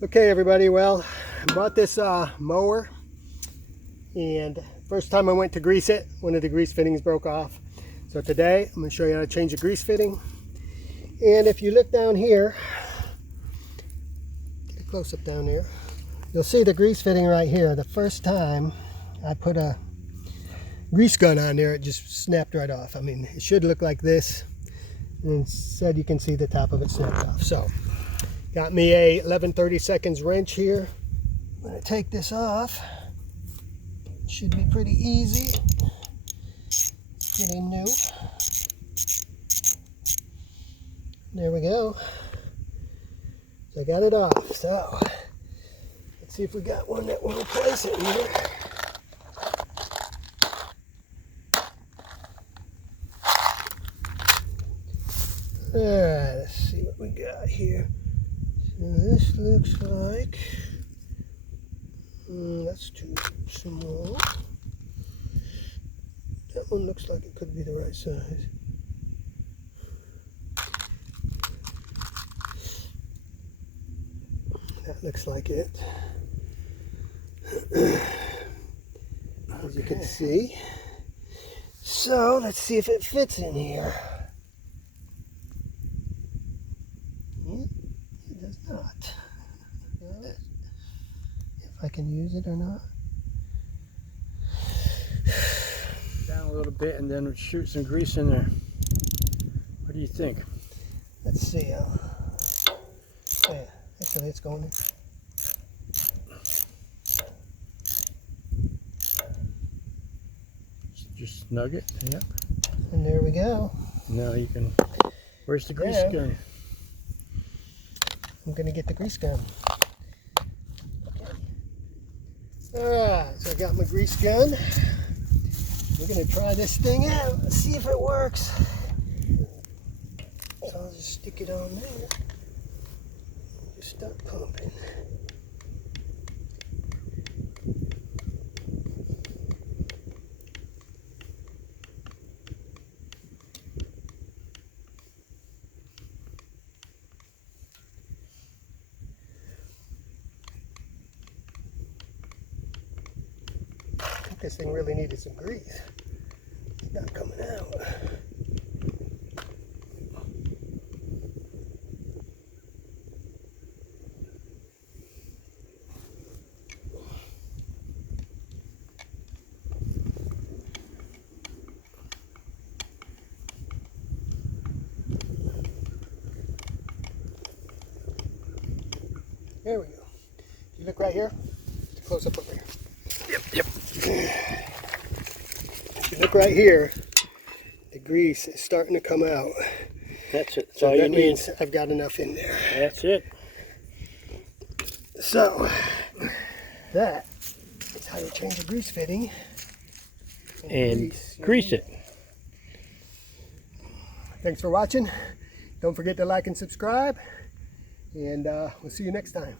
Okay everybody, well, I bought this mower, and first time I went to grease it, one of the grease fittings broke off. So today I'm going to show you how to change the grease fitting. And if you look down here, get a close up down there, you'll see the grease fitting right here. The first time I put a grease gun on there, it just snapped right off. I mean, it should look like this, and instead you can see the top of it snapped off. So got me a 11/32 wrench here. I'm going to take this off. It should be pretty easy. It's pretty new. There we go. So I got it off. So let's see if we got one that will replace it here. Alright, let's see what we got here. So this looks like, that's too small. That one looks like it could be the right size. That looks like it. As you can see. So let's see if it fits in here. It does not. If I can use it or not. Down a little bit and then shoot some grease in there. What do you think? Let's see. Oh yeah, actually it's going in. Just snug it. Yep. And there we go. Now you can. Where's the grease gun? I'm gonna get the grease gun. Alright, so I got my grease gun. We're gonna try this thing out. Let's see if it works. So I'll just stick it on there. Just start pumping. I think this thing really needed some grease. It's not coming out. There we go. If you look right here, it's a close up over here. Yep. If you look right here, the grease is starting to come out. That's it. That's So all you that need. means I've got enough in there. That's it. So that is how you change a grease fitting. And grease it. Thanks for watching. Don't forget to like and subscribe. And we'll see you next time.